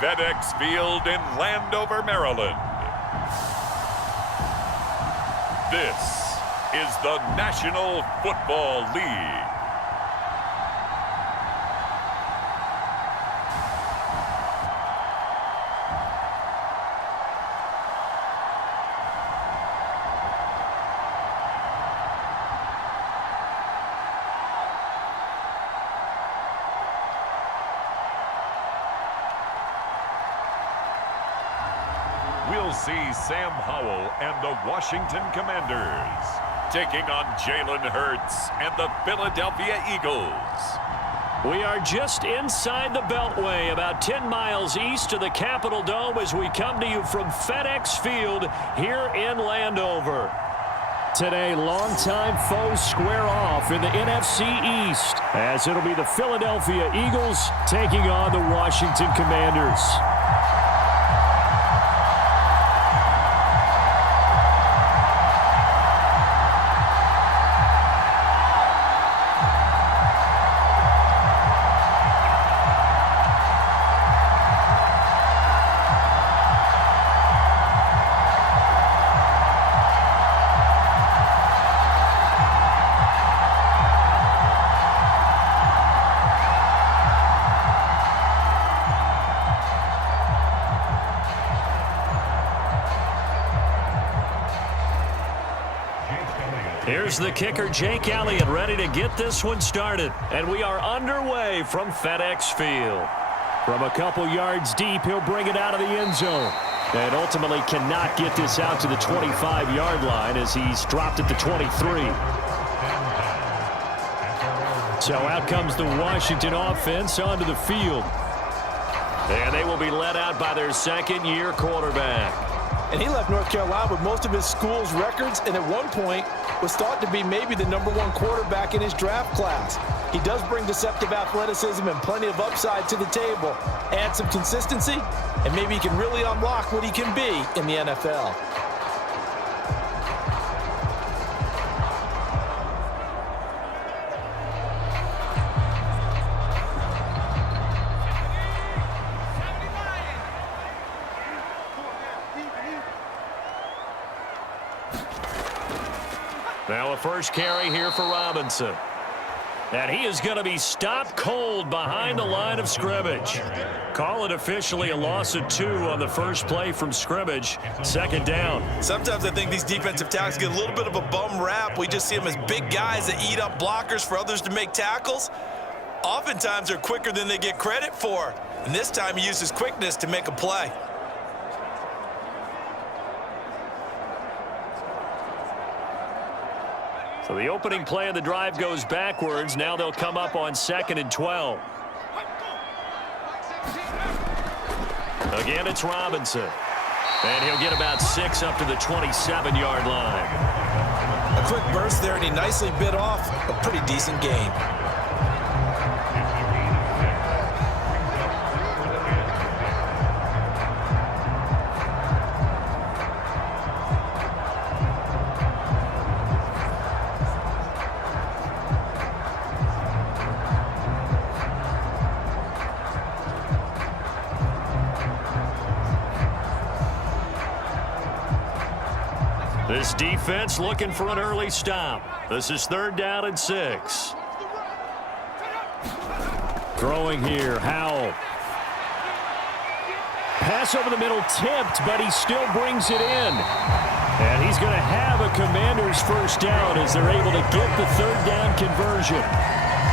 FedEx Field in Landover, Maryland. This is the National Football League. We'll see Sam Howell and the Washington Commanders taking on Jalen Hurts and the Philadelphia Eagles. We are just inside the Beltway, about 10 miles east of the Capitol Dome as we come to you from FedEx Field here in Landover. Today, longtime foes square off in the NFC East as it'll be the Philadelphia Eagles taking on the Washington Commanders. Here's the kicker, Jake Elliott, ready to get this one started. And we are underway from FedEx Field. From a couple yards deep, he'll bring it out of the end zone. And ultimately cannot get this out to the 25-yard line as he's dropped at the 23. So out comes the Washington offense onto the field. And they will be led out by their second-year quarterback. And he left North Carolina with most of his school's records, and at one point was thought to be maybe the #1 quarterback in his draft class. He does bring deceptive athleticism and plenty of upside to the table. Add some consistency, and maybe he can really unlock what he can be in the NFL. Now a first carry here for Robinson. And he is going to be stopped cold behind the line of scrimmage. Call it officially a loss of 2 on the first play from scrimmage. Second down. Sometimes I think these defensive tackles get a little bit of a bum rap. We just see them as big guys that eat up blockers for others to make tackles. Oftentimes they're quicker than they get credit for. And this time he used his quickness to make a play. So the opening play of the drive goes backwards. Now they'll come up on 2nd and 12. Again, it's Robinson. And he'll get about 6 up to the 27-yard line. A quick burst there, and he nicely bit off a pretty decent gain. This defense looking for an early stop. This is 3rd down and 6. Throwing here, Howell. Pass over the middle tipped, but he still brings it in. And he's going to have a Commander's first down as they're able to get the 3rd down conversion.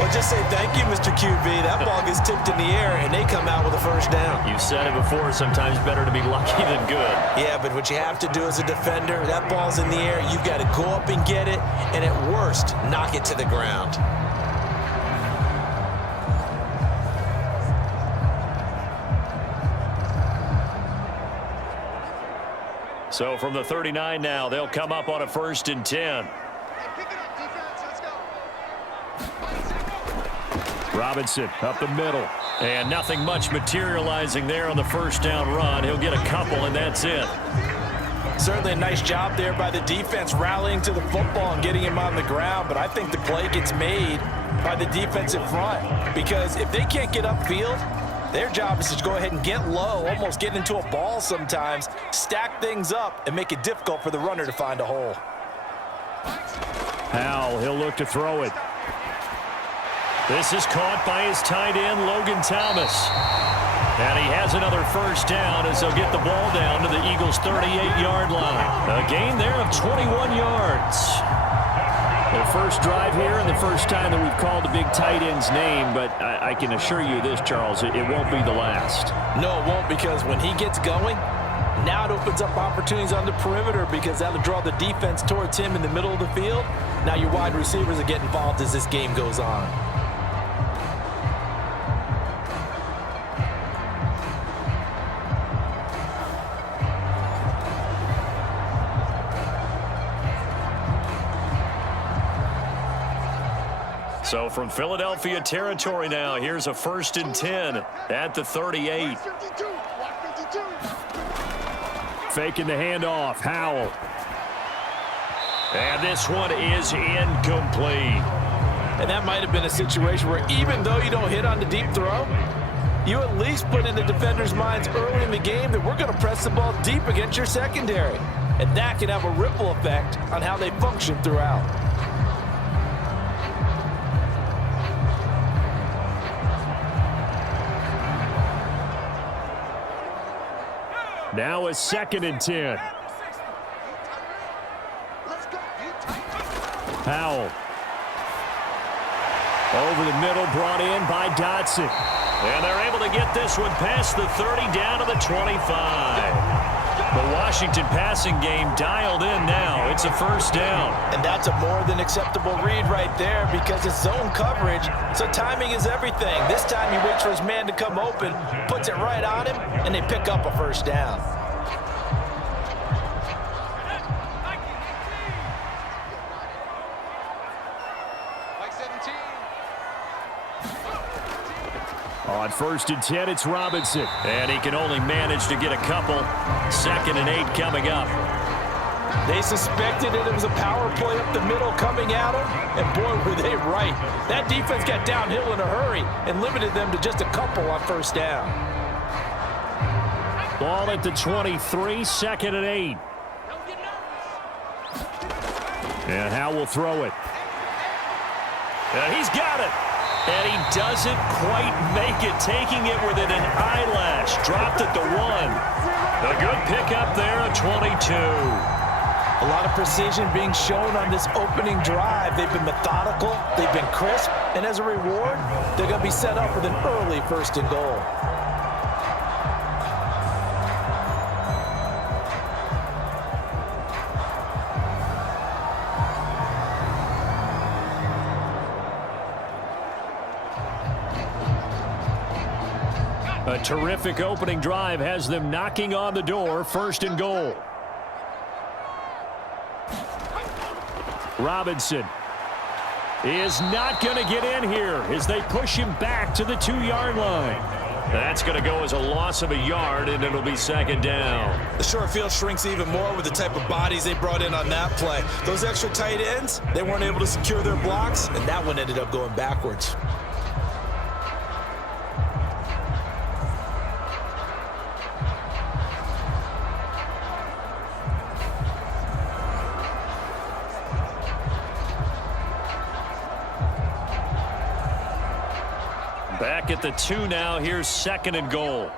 Well, just say thank you, Mr. QB. That ball gets tipped in the air, and they come out with a first down. You've said it before, sometimes better to be lucky than good. Yeah, but what you have to do as a defender, that ball's in the air, you've got to go up and get it, and at worst, knock it to the ground. So from the 39 now, they'll come up on a 1st and 10. Robinson up the middle. And nothing much materializing there on the first down run. He'll get a couple, and that's it. Certainly a nice job there by the defense rallying to the football and getting him on the ground. But I think the play gets made by the defensive front. Because if they can't get upfield, Their job is to go ahead and get low, almost get into a ball sometimes, stack things up, and make it difficult for the runner to find a hole. Howell, he'll look to throw it. This is caught by his tight end, Logan Thomas. And he has another first down as they'll get the ball down to the Eagles' 38-yard line. A gain there of 21 yards. Their first drive here and the first time that we've called the big tight end's name, but I can assure you this, Charles, it won't be the last. No, it won't, because when he gets going, now it opens up opportunities on the perimeter because that'll draw the defense towards him in the middle of the field. Now your wide receivers will get involved as this game goes on. So from Philadelphia territory now, here's a 1st and 10 at the 38. Faking the handoff, Howell. And this one is incomplete. And that might have been a situation where even though you don't hit on the deep throw, you at least put in the defenders' minds early in the game that we're going to press the ball deep against your secondary. And that can have a ripple effect on how they function throughout. Now a 2nd and 10. Howell. Over the middle, brought in by Dotson. And they're able to get this one past the 30 down to the 25. The Washington passing game dialed in now. It's a 1st down. And that's a more than acceptable read right there because it's zone coverage, so timing is everything. This time he waits for his man to come open, puts it right on him, and they pick up a 1st down. On 1st and 10, it's Robinson. And he can only manage to get a couple. 2nd and 8 coming up. They suspected it was a power play up the middle coming at them, and boy, were they right. That defense got downhill in a hurry and limited them to just a couple on 1st down. Ball at the 23, 2nd and 8. And Howell will throw it. And he's got it. And he doesn't quite make it, taking it within an eyelash. Dropped at the 1. A good pickup there at 22. A lot of precision being shown on this opening drive. They've been methodical, they've been crisp, and as a reward, they're going to be set up with an early 1st and goal. A terrific opening drive has them knocking on the door. 1st and goal. Robinson is not going to get in here as they push him back to the 2-yard line. That's going to go as a loss of a yard, and it'll be 2nd down. The short field shrinks even more with the type of bodies they brought in on that play. Those extra tight ends, they weren't able to secure their blocks, and that one ended up going backwards. Back at the 2 now. Here's 2nd and goal.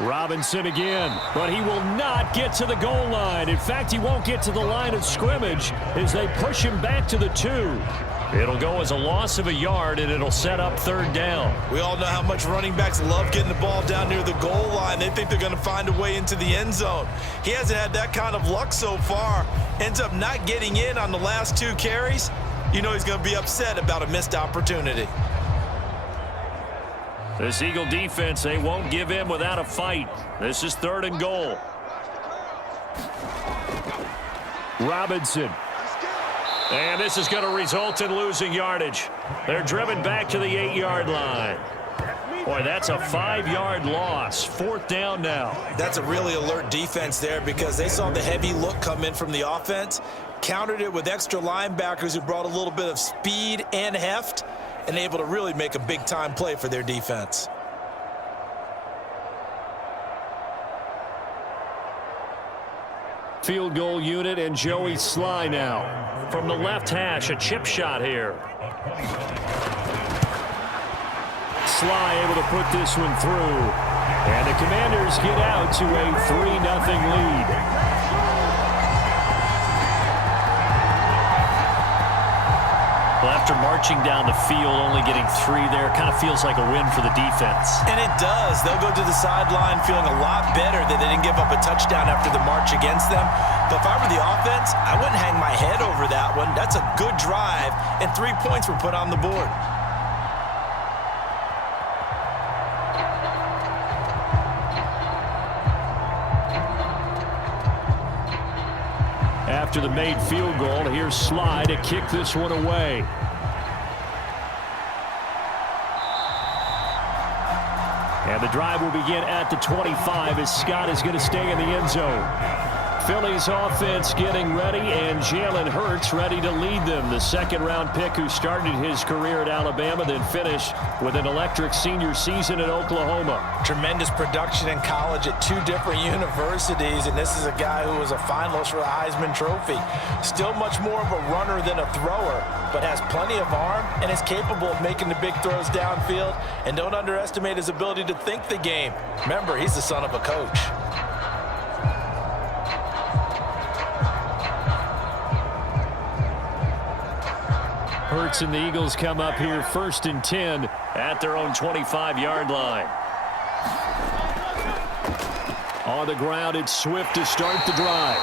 Robinson again, but he will not get to the goal line. In fact, he won't get to the line of scrimmage as they push him back to the 2. It'll go as a loss of a yard, and it'll set up 3rd down. We all know how much running backs love getting the ball down near the goal line. They think they're going to find a way into the end zone. He hasn't had that kind of luck so far. Ends up not getting in on the last 2 carries. You know he's going to be upset about a missed opportunity. This Eagle defense, they won't give in without a fight. This is 3rd and goal. Robinson. And this is going to result in losing yardage. They're driven back to the 8-yard line. Boy, that's a 5-yard loss. 4th down now. That's a really alert defense there because they saw the heavy look come in from the offense, countered it with extra linebackers who brought a little bit of speed and heft, and able to really make a big-time play for their defense. Field goal unit and Joey Sly now. From the left hash, a chip shot here. Sly able to put this one through. And the Commanders get out to a 3-0 lead. Well, after marching down the field, only getting 3 there, kind of feels like a win for the defense. And it does. They'll go to the sideline feeling a lot better that they didn't give up a touchdown after the march against them. But if I were the offense, I wouldn't hang my head over that one. That's a good drive, and 3 points were put on the board. After the made field goal, here's Sly to kick this one away. And the drive will begin at the 25 as Scott is going to stay in the end zone. Philly's offense getting ready, and Jalen Hurts ready to lead them. The second-round pick who started his career at Alabama, then finished with an electric senior season at Oklahoma. Tremendous production in college at 2 different universities, and this is a guy who was a finalist for the Heisman Trophy. Still much more of a runner than a thrower, but has plenty of arm and is capable of making the big throws downfield. And don't underestimate his ability to think the game. Remember, he's the son of a coach. Hurts and the Eagles come up here 1st and 10 at their own 25-yard line. On the ground, it's Swift to start the drive.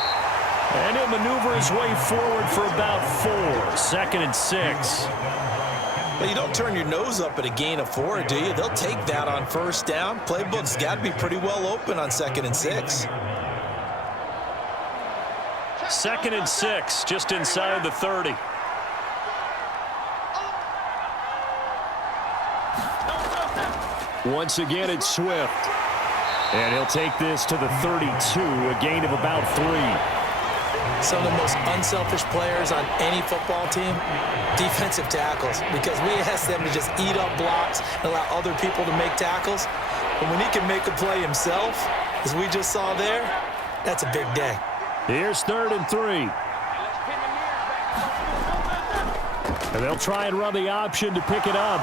And he'll maneuver his way forward for about 4. 2nd and 6. Well, you don't turn your nose up at a gain of 4, do you? They'll take that on 1st down. Playbook's got to be pretty well open on 2nd and 6. 2nd and 6, just inside the 30. Once again, it's Swift. And he'll take this to the 32, a gain of about 3. Some of the most unselfish players on any football team, defensive tackles, because we ask them to just eat up blocks and allow other people to make tackles. But when he can make a play himself, as we just saw there, that's a big day. Here's 3rd and 3. And they'll try and run the option to pick it up.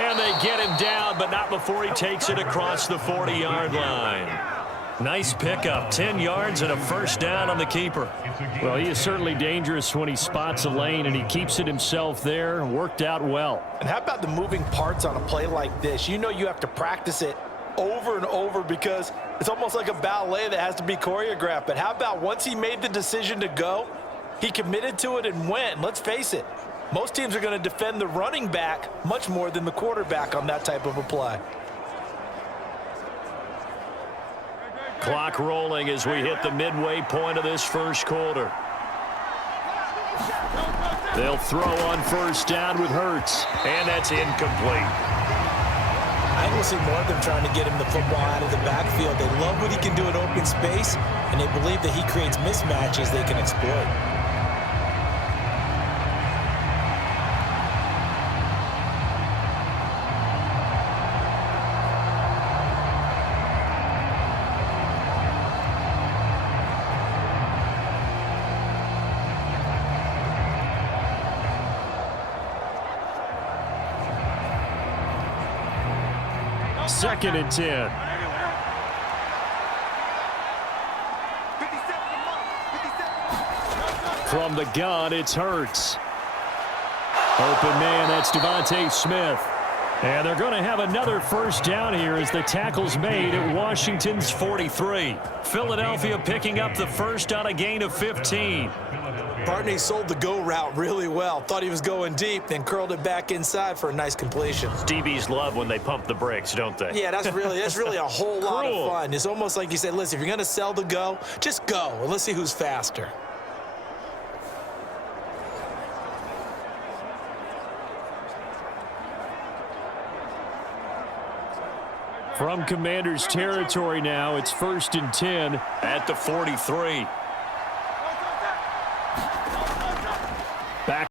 And they get him down, but not before he takes it across the 40-yard line. Nice pickup, 10 yards and a 1st down on the keeper. Well, he is certainly dangerous when he spots a lane, and he keeps it himself there. Worked out well. And how about the moving parts on a play like this? You know you have to practice it over and over because it's almost like a ballet that has to be choreographed. But how about once he made the decision to go, he committed to it and went. Let's face it. Most teams are going to defend the running back much more than the quarterback on that type of a play. Clock rolling as we hit the midway point of this 1st quarter. They'll throw on 1st down with Hurts, and that's incomplete. I think we'll see more of them trying to get him the football out of the backfield. They love what he can do in open space, and they believe that he creates mismatches they can exploit. Second and 10. From the gun, it's Hurts. Open man, that's Devontae Smith. And they're going to have another 1st down here as the tackle's made at Washington's 43. Philadelphia picking up the 1st on a gain of 15. Barney sold the go route really well. Thought he was going deep, then curled it back inside for a nice completion. DBs love when they pump the brakes, don't they? Yeah, that's really a whole lot of fun. It's almost like you said, listen, if you're going to sell the go, just go, and let's see who's faster. From Commanders territory now, it's 1st and 10 at the 43.